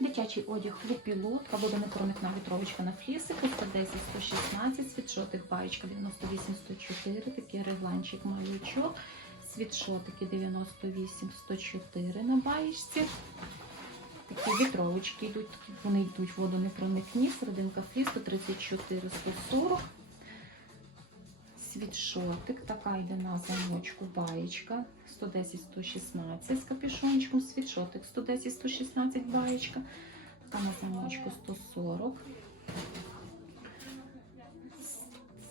Дитячий одяг лупілот, водонепроникна вітровочка на флісику, 110 116, світшотик баєчка 98 104, такий регланчик малючок, світшотики 98 104 на баєчці. Такі вітровочки йдуть, вони йдуть водонепроникні, серединка фліс 134 140. Світшотик, така йде на замочку баєчка. 110-116 з капюшончиком, світшотик 110-116 баєчка, така на замочку 140.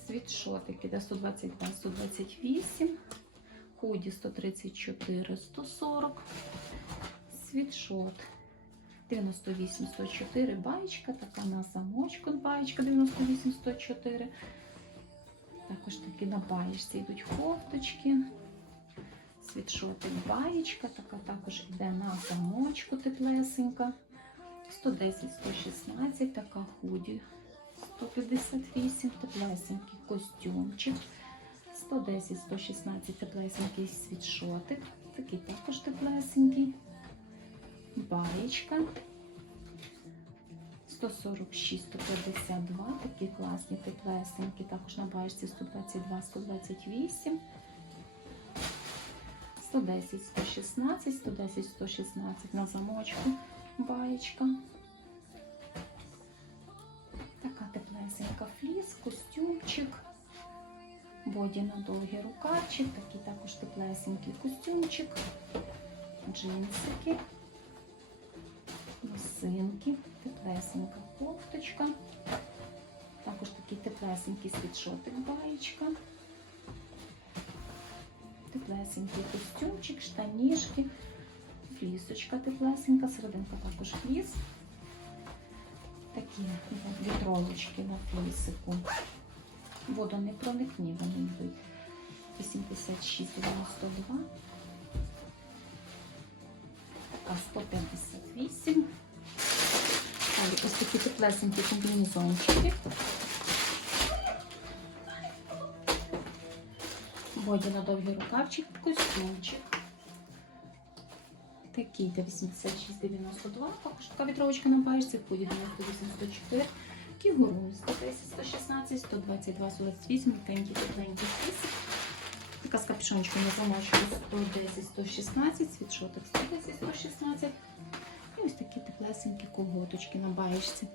Світшотик іде 122-128, худі 134-140, світшот 98-104 баєчка, така на замочку баєчка 98-104. Також такі на баєчці йдуть кофточки, світшотик баєчка, така також йде на замочку теплесенька. 110-116, така худі 158, теплесенький костюмчик. 110-116 теплесенький світшотик, такий також теплесенький. Баєчка. 146, 152, такі класні теплесенькі, також на баєчці 122, 128, 110, 116, 110, 116 на замочку баєчка. Така теплесенька фліс, костюмчик, боді на довгий рукавчик, такий також теплесенький костюмчик, джинсики. Носинки, теплесенька кофточка, також такий теплесенький світшотик баєчка, теплесенький костюмчик, штанішки, флісочка теплесенька, серединка також фліс. Такі вітровочки на флісику. Водонепроникні вони йдуть. 86,92. Така 158. Ось такі теплесенькі комбінезончики. Боді на довгий рукавчик, костюмчик. Такий де 86,92. Також така вітровочка на баєчці, в ході 98,104. Кігуру 110, 116, 122, 128, тенький, тепленький. Така з капюшончиком на замочку 110, 116, світшотик 110, 116. Колготочки на баєчці.